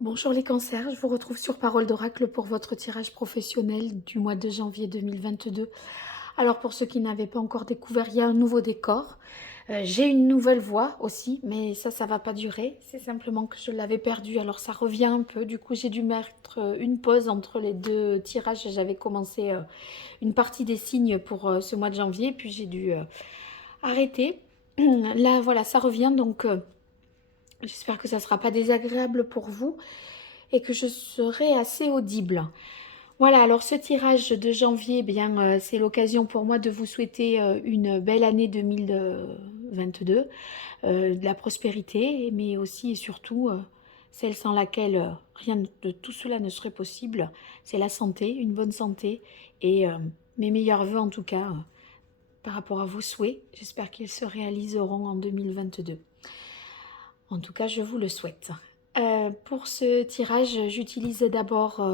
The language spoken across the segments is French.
Bonjour les cancers, je vous retrouve sur Parole d'Oracle pour votre tirage professionnel du mois de janvier 2022. Alors pour ceux qui n'avaient pas encore découvert, il y a un nouveau décor. J'ai une nouvelle voix aussi, mais ça va pas durer. C'est simplement que je l'avais perdue, alors ça revient un peu. Du coup, j'ai dû mettre une pause entre les deux tirages. J'avais commencé une partie des signes pour ce mois de janvier, puis j'ai dû arrêter. Là, voilà, ça revient, donc j'espère que ça ne sera pas désagréable pour vous et que je serai assez audible. Voilà, alors ce tirage de janvier, eh bien, c'est l'occasion pour moi de vous souhaiter une belle année 2022, de la prospérité, mais aussi et surtout celle sans laquelle rien de tout cela ne serait possible, c'est la santé, une bonne santé et mes meilleurs voeux en tout cas par rapport à vos souhaits. J'espère qu'ils se réaliseront en 2022. En tout cas, je vous le souhaite. Pour ce tirage, j'utilise d'abord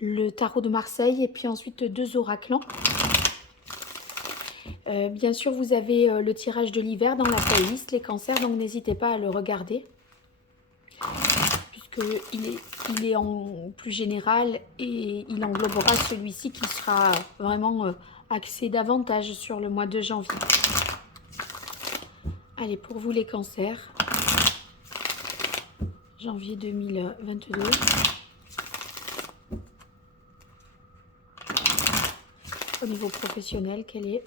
le tarot de Marseille et puis ensuite deux oracles. Bien sûr, vous avez le tirage de l'hiver dans la playlist, les cancers, donc n'hésitez pas à le regarder, puisqu'il est en plus général et il englobera celui-ci qui sera vraiment axé davantage sur le mois de janvier. Allez, pour vous les cancers, janvier 2022. Au niveau professionnel, quelle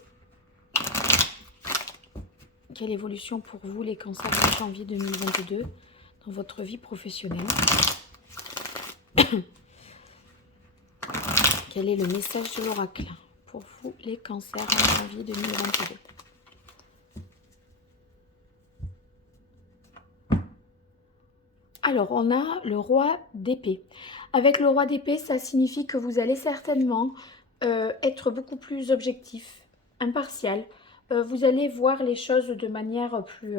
évolution pour vous les cancers de janvier 2022 dans votre vie professionnelle? Quel est le message de l'oracle pour vous les cancers en janvier 2022? Alors, on a le roi d'épée. Avec le roi d'épée, ça signifie que vous allez certainement être beaucoup plus objectif, impartial. Vous allez voir les choses de manière plus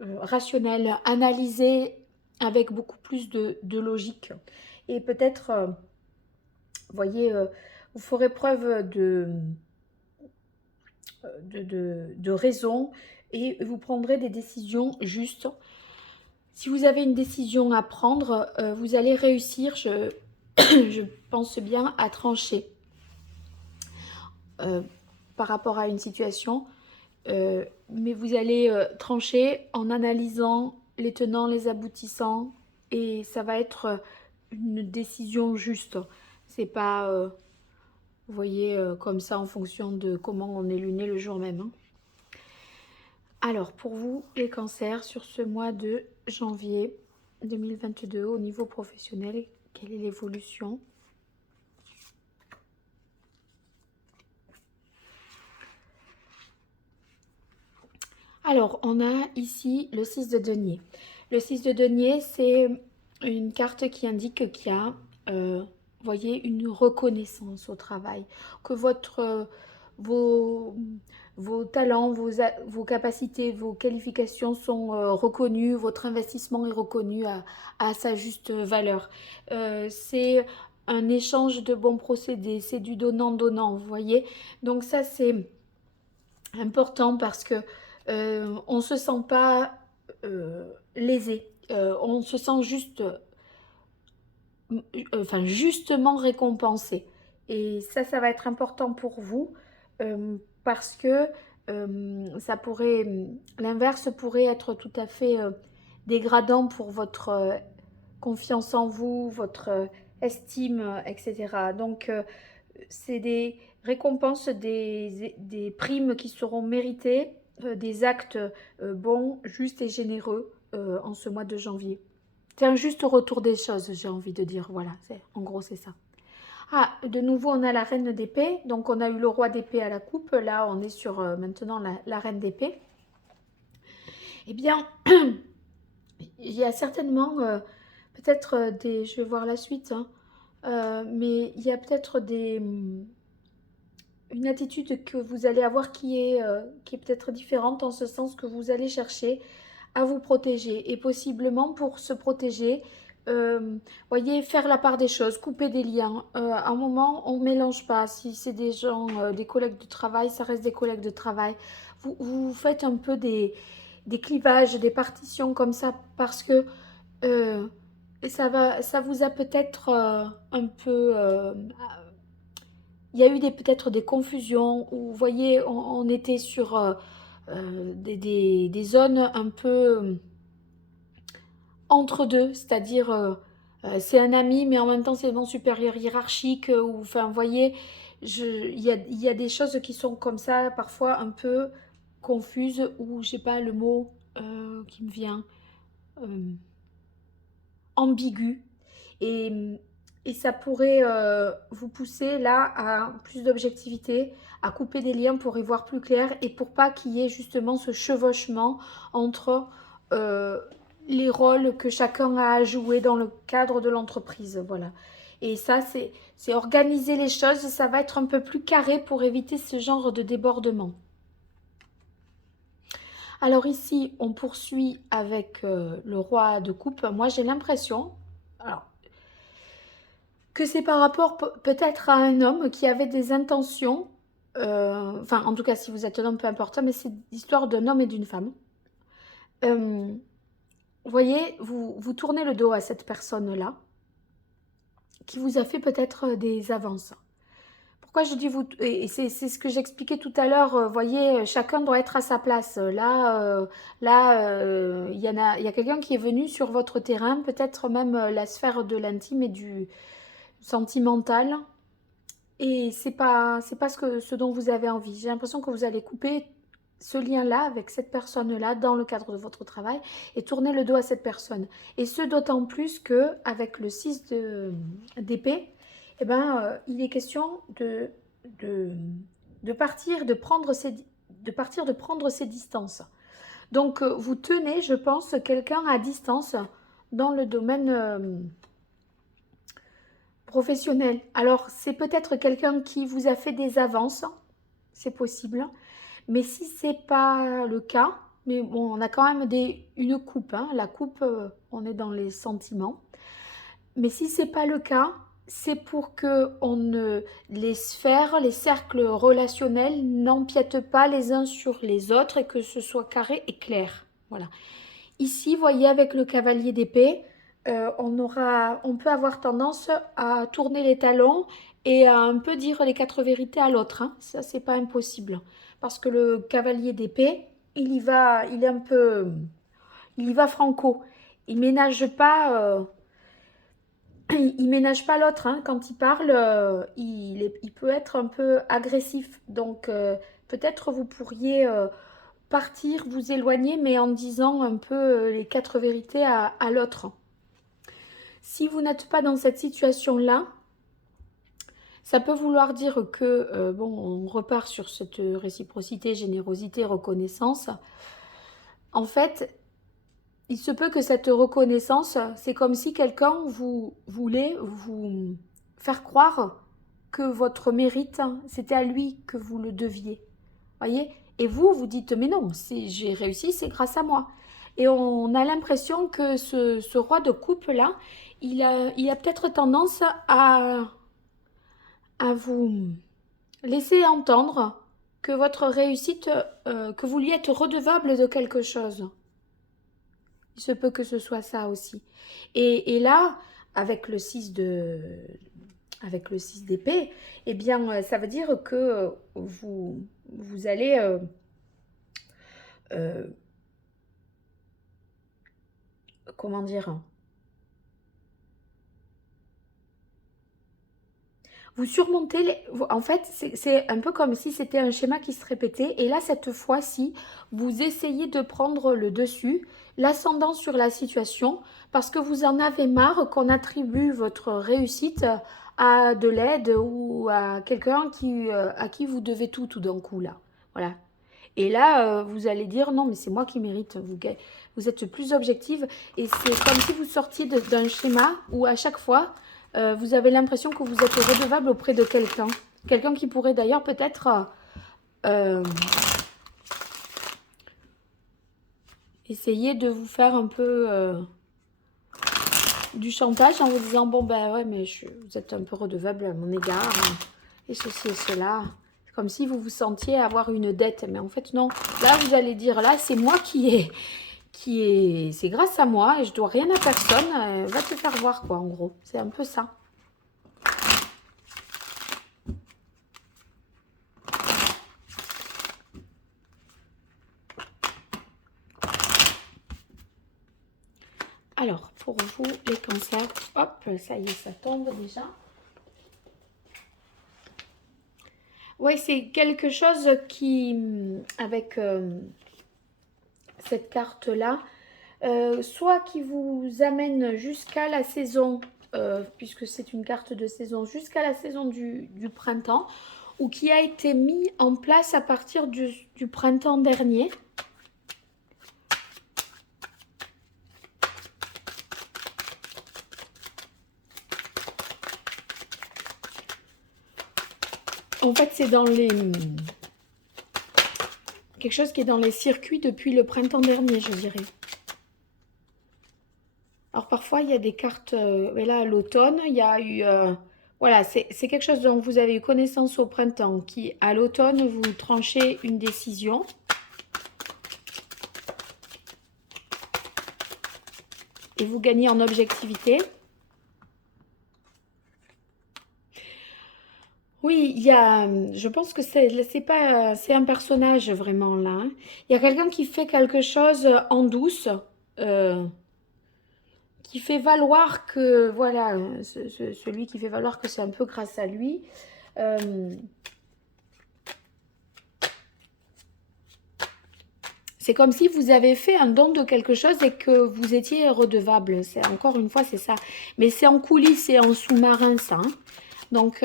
rationnelle, analyser avec beaucoup plus de logique. Et peut-être, vous voyez, vous ferez preuve de raison et vous prendrez des décisions justes. Si vous avez une décision à prendre, vous allez réussir, je pense bien, à trancher par rapport à une situation. Mais vous allez trancher en analysant les tenants, les aboutissants, et ça va être une décision juste. C'est pas, vous voyez, comme ça en fonction de comment on est luné le jour même. Hein. Alors, pour vous, les cancers, sur ce mois de janvier 2022, au niveau professionnel, quelle est l'évolution? Alors, on a ici le 6 de denier. Le 6 de denier, c'est une carte qui indique qu'il y a, voyez, une reconnaissance au travail, que vos talents, vos capacités, vos qualifications sont reconnues, votre investissement est reconnu à sa juste valeur. C'est un échange de bons procédés, c'est du donnant-donnant, vous voyez. Donc ça, c'est important parce que on ne se sent pas lésé, on se sent juste, justement récompensé. Et ça va être important pour vous parce que l'inverse pourrait être tout à fait dégradant pour votre confiance en vous, votre estime, etc. Donc, c'est des récompenses, des primes qui seront méritées, des actes bons, justes et généreux en ce mois de janvier. C'est un juste retour des choses, j'ai envie de dire. Voilà, en gros, c'est ça. Ah, de nouveau, on a la reine d'épée. Donc, on a eu le roi d'épée à la coupe. Là, on est sur maintenant la reine d'épée. Eh bien, il y a certainement peut-être des... Je vais voir la suite, hein, mais il y a peut-être une attitude que vous allez avoir qui est peut-être différente en ce sens que vous allez chercher à vous protéger et possiblement pour se protéger, voyez, faire la part des choses, couper des liens. À un moment, on ne mélange pas. Si c'est des gens, des collègues de travail, ça reste des collègues de travail. Vous faites un peu des clivages, des partitions comme ça parce que ça vous a peut-être un peu... il y a eu peut-être des confusions, où vous voyez, on était sur des zones un peu entre deux, c'est-à-dire c'est un ami, mais en même temps c'est mon supérieur hiérarchique, ou enfin, vous voyez, il y a des choses qui sont comme ça, parfois un peu confuses, ou j'ai pas le mot qui me vient, euh, ambigu. Et, et ça pourrait vous pousser là à plus d'objectivité, à couper des liens pour y voir plus clair et pour pas qu'il y ait justement ce chevauchement entre euh, les rôles que chacun a à jouer dans le cadre de l'entreprise. Voilà. Et ça, c'est organiser les choses, ça va être un peu plus carré pour éviter ce genre de débordement. Alors ici, on poursuit avec le roi de coupe. Moi, j'ai l'impression, alors, que c'est par rapport peut-être à un homme qui avait des intentions, enfin en tout cas si vous êtes un homme peu importe, mais c'est l'histoire d'un homme et d'une femme. Vous voyez, vous tournez le dos à cette personne-là, qui vous a fait peut-être des avances. Pourquoi je dis vous, et c'est ce que j'expliquais tout à l'heure, vous voyez, chacun doit être à sa place. Là, il y a quelqu'un qui est venu sur votre terrain, peut-être même la sphère de l'intime et du sentimental. Et c'est pas ce dont vous avez envie. J'ai l'impression que vous allez couper ce lien-là avec cette personne-là dans le cadre de votre travail et tourner le dos à cette personne. Et ce d'autant plus que avec le 6 d'épée, eh ben, il est question de, de partir, de prendre ses distances. Donc vous tenez, je pense, quelqu'un à distance dans le domaine professionnel. Alors, c'est peut-être quelqu'un qui vous a fait des avances, c'est possible. Mais si c'est pas le cas, mais bon, on a quand même une coupe, hein. La coupe, on est dans les sentiments. Mais si c'est pas le cas, c'est pour que les sphères, les cercles relationnels n'empiètent pas les uns sur les autres et que ce soit carré et clair. Voilà. Ici, voyez, avec le cavalier d'épée, on peut avoir tendance à tourner les talons et à un peu dire les quatre vérités à l'autre, hein. Ça, c'est pas impossible. Parce que le cavalier d'épée, il est un peu, il y va franco. Il ménage pas, il ménage pas l'autre, hein. Quand il parle, il peut être un peu agressif. Donc, peut-être vous pourriez partir, vous éloigner, mais en disant un peu les quatre vérités à l'autre. Si vous n'êtes pas dans cette situation-là, ça peut vouloir dire que, bon, on repart sur cette réciprocité, générosité, reconnaissance. En fait, il se peut que cette reconnaissance, c'est comme si quelqu'un vous voulait vous faire croire que votre mérite, c'était à lui que vous le deviez. Voyez? Et vous dites, mais non, j'ai réussi, c'est grâce à moi. Et on a l'impression que ce roi de coupe-là, il a peut-être tendance à vous laisser entendre que votre réussite, que vous lui êtes redevable de quelque chose. Il se peut que ce soit ça aussi. Et là, avec le 6 d'épée, eh bien, ça veut dire que vous allez comment dire, vous surmontez en fait, c'est un peu comme si c'était un schéma qui se répétait. Et là, cette fois-ci, vous essayez de prendre le dessus, l'ascendant sur la situation, parce que vous en avez marre qu'on attribue votre réussite à de l'aide ou à quelqu'un à qui vous devez tout d'un coup, là. Voilà. Et là, vous allez dire, non, mais c'est moi qui mérite. Vous êtes plus objective. Et c'est comme si vous sortiez d'un schéma où à chaque fois, vous avez l'impression que vous êtes redevable auprès de quelqu'un. Quelqu'un qui pourrait d'ailleurs peut-être essayer de vous faire un peu du chantage en vous disant, bon ben ouais, mais vous êtes un peu redevable à mon égard, hein, et ceci et cela. C'est comme si vous vous sentiez avoir une dette. Mais en fait, non. Là, vous allez dire, là, c'est moi c'est grâce à moi et je dois rien à personne, va te faire voir quoi en gros. C'est un peu ça. Alors, pour vous, les cancers, hop, ça y est, ça tombe déjà. Oui, c'est quelque chose qui, avec cette carte-là, soit qui vous amène jusqu'à la saison, puisque c'est une carte de saison, jusqu'à la saison du printemps, ou qui a été mis en place à partir du printemps dernier. En fait, c'est dans les... quelque chose qui est dans les circuits depuis le printemps dernier, je dirais. Alors parfois, il y a des cartes... mais là, à l'automne, il y a eu... voilà, c'est quelque chose dont vous avez eu connaissance au printemps, qui, à l'automne, vous tranchez une décision. Et vous gagnez en objectivité. Oui, il y a, je pense que c'est un personnage vraiment là, hein. Il y a quelqu'un qui fait quelque chose en douce, euh, qui fait valoir que, voilà, celui qui fait valoir que c'est un peu grâce à lui. C'est comme si vous avez fait un don de quelque chose et que vous étiez redevable. C'est encore une fois, c'est ça. Mais c'est en coulisses et en sous-marin, ça, hein. Donc,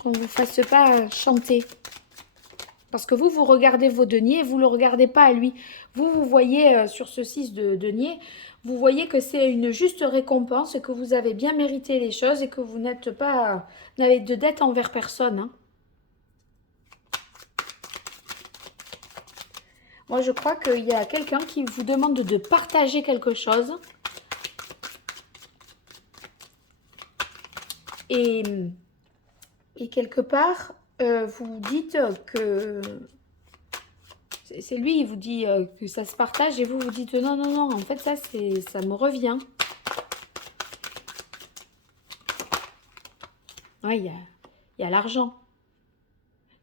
qu'on ne vous fasse pas chanter. Parce que vous regardez vos deniers et vous ne le regardez pas à lui. Vous voyez sur ce 6 de denier, vous voyez que c'est une juste récompense, que vous avez bien mérité les choses et que vous n'êtes pas, n'avez de dette envers personne, hein. Moi, je crois qu'il y a quelqu'un qui vous demande de partager quelque chose. Et quelque part, vous dites que... C'est lui, il vous dit que ça se partage et vous dites non, non, non, en fait, ça me revient. Ouais, il y a l'argent.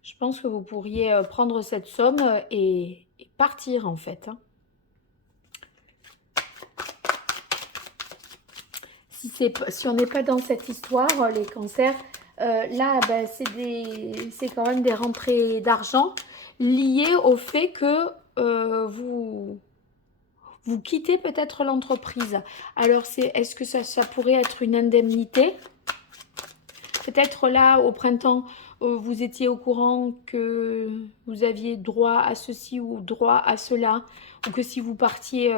Je pense que vous pourriez prendre cette somme et partir, en fait, hein. Si on n'est pas dans cette histoire, les cancers, là, ben, c'est quand même des rentrées d'argent liées au fait que vous quittez peut-être l'entreprise. Alors, est-ce que ça pourrait être une indemnité? Peut-être là, au printemps, vous étiez au courant que vous aviez droit à ceci ou droit à cela, ou que si vous partiez,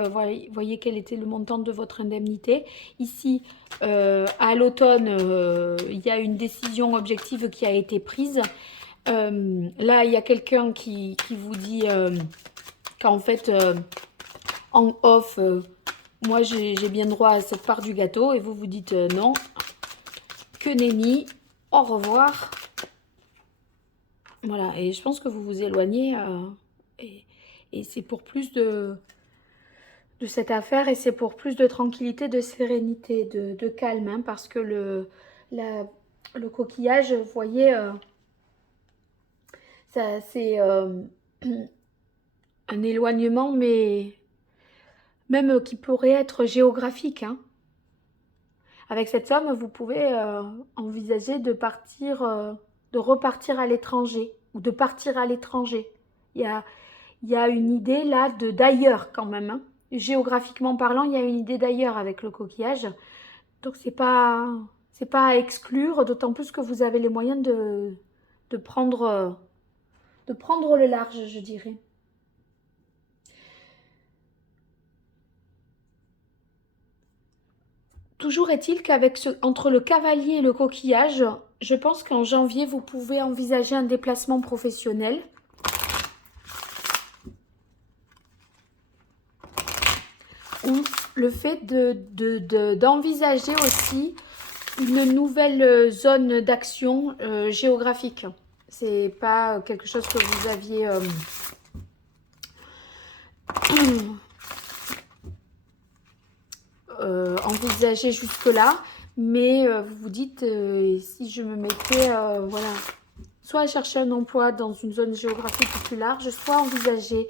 voyez quel était le montant de votre indemnité. Ici, à l'automne, il y a une décision objective qui a été prise. Là, il y a quelqu'un qui vous dit qu'en fait, en off, moi j'ai bien droit à cette part du gâteau, et vous vous dites non, que nenni, au revoir. Voilà, et je pense que vous vous éloignez et c'est pour plus de cette affaire, et c'est pour plus de tranquillité, de sérénité, de calme, hein, parce que le coquillage, vous voyez, ça c'est un éloignement, mais même qui pourrait être géographique, hein. Avec cette somme, vous pouvez envisager de partir, de repartir à l'étranger ou de partir à l'étranger. Il y a une idée là d'ailleurs quand même, hein. Géographiquement parlant, il y a une idée d'ailleurs avec le coquillage. Donc c'est pas à exclure, d'autant plus que vous avez les moyens de prendre le large, je dirais. Toujours est-il entre le cavalier et le coquillage, je pense qu'en janvier, vous pouvez envisager un déplacement professionnel. Ou le fait d'envisager aussi une nouvelle zone d'action géographique. C'est pas quelque chose que vous aviez envisagé jusque-là, mais vous vous dites, si je me mettais, voilà, soit à chercher un emploi dans une zone géographique plus large, soit envisager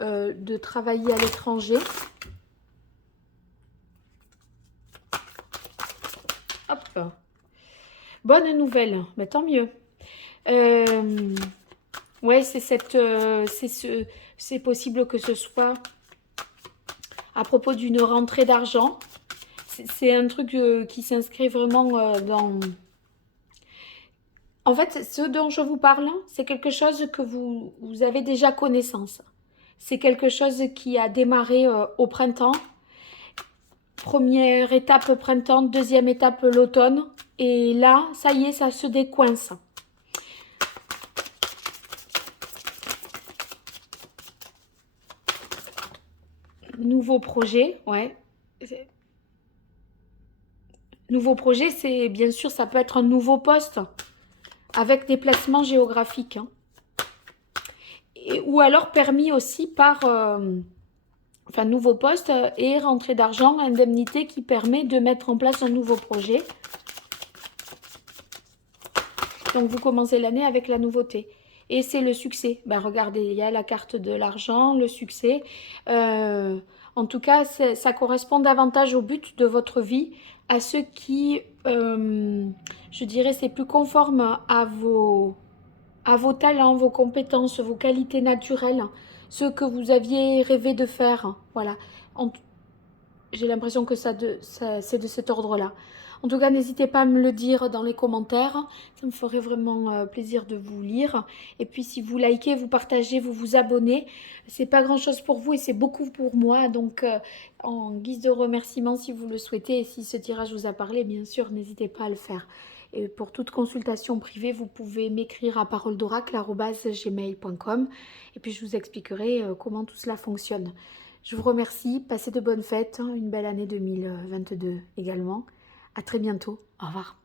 de travailler à l'étranger. Hop. Bonne nouvelle, mais tant mieux. Ouais, c'est possible que ce soit à propos d'une rentrée d'argent. C'est un truc qui s'inscrit vraiment dans... En fait, ce dont je vous parle, c'est quelque chose que vous avez déjà connaissance. C'est quelque chose qui a démarré au printemps. Première étape printemps, deuxième étape l'automne. Et là, ça y est, ça se décoince. Nouveau projet, ouais. Nouveau projet, c'est bien sûr, ça peut être un nouveau poste avec des placements géographiques. Hein. Ou alors permis aussi par... enfin, nouveau poste et rentrée d'argent, indemnité qui permet de mettre en place un nouveau projet. Donc, vous commencez l'année avec la nouveauté. Et c'est le succès. Ben, regardez, il y a la carte de l'argent, le succès. En tout cas, ça correspond davantage au but de votre vie, à ce qui, je dirais, c'est plus conforme à vos talents, vos compétences, vos qualités naturelles, ce que vous aviez rêvé de faire. Voilà. J'ai l'impression que c'est de cet ordre-là. En tout cas, n'hésitez pas à me le dire dans les commentaires. Ça me ferait vraiment plaisir de vous lire. Et puis, si vous likez, vous partagez, vous vous abonnez, c'est pas grand-chose pour vous et c'est beaucoup pour moi. Donc, en guise de remerciement, si vous le souhaitez et si ce tirage vous a parlé, bien sûr, n'hésitez pas à le faire. Et pour toute consultation privée, vous pouvez m'écrire à paroledoracle@gmail.com et puis je vous expliquerai comment tout cela fonctionne. Je vous remercie, passez de bonnes fêtes, une belle année 2022 également. À très bientôt, au revoir.